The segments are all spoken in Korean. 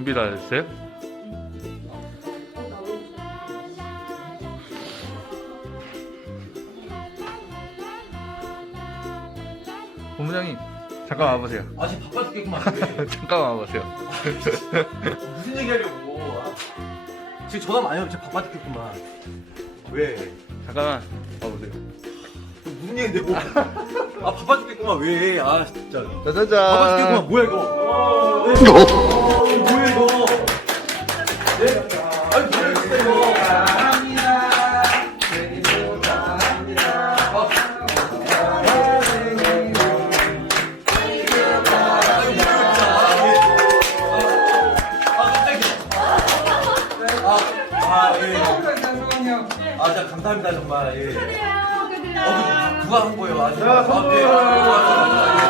준비를 안 했어요? 부장님 잠깐 와보세요 아직 바빠 죽겠구만 잠깐 와보세요 아, 무슨 얘기 하려 지금 전화 많이 오면 바빠 죽겠구만 왜잠깐 와보세요 무슨 얘기인데 아 바빠 죽겠구만 왜아 진짜 짜자잔 바빠 죽겠구만 뭐야 이거 뭐 이거? 네? 아니 뭐야 이거? 감사합니다 정말 예. 축하드려요 축하드려요 어, 누가 한 거예요 아주 아, 아, 네. 아, 네. 아, 네. 아, 아, 네. 아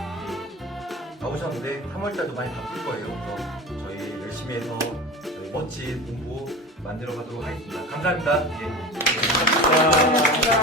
보셨는데 3월달도 많이 바쁠 거예요. 그래서 저희 열심히 해서 멋진 공부 만들어 가도록 하겠습니다 감사합니다. 네. 감사합니다.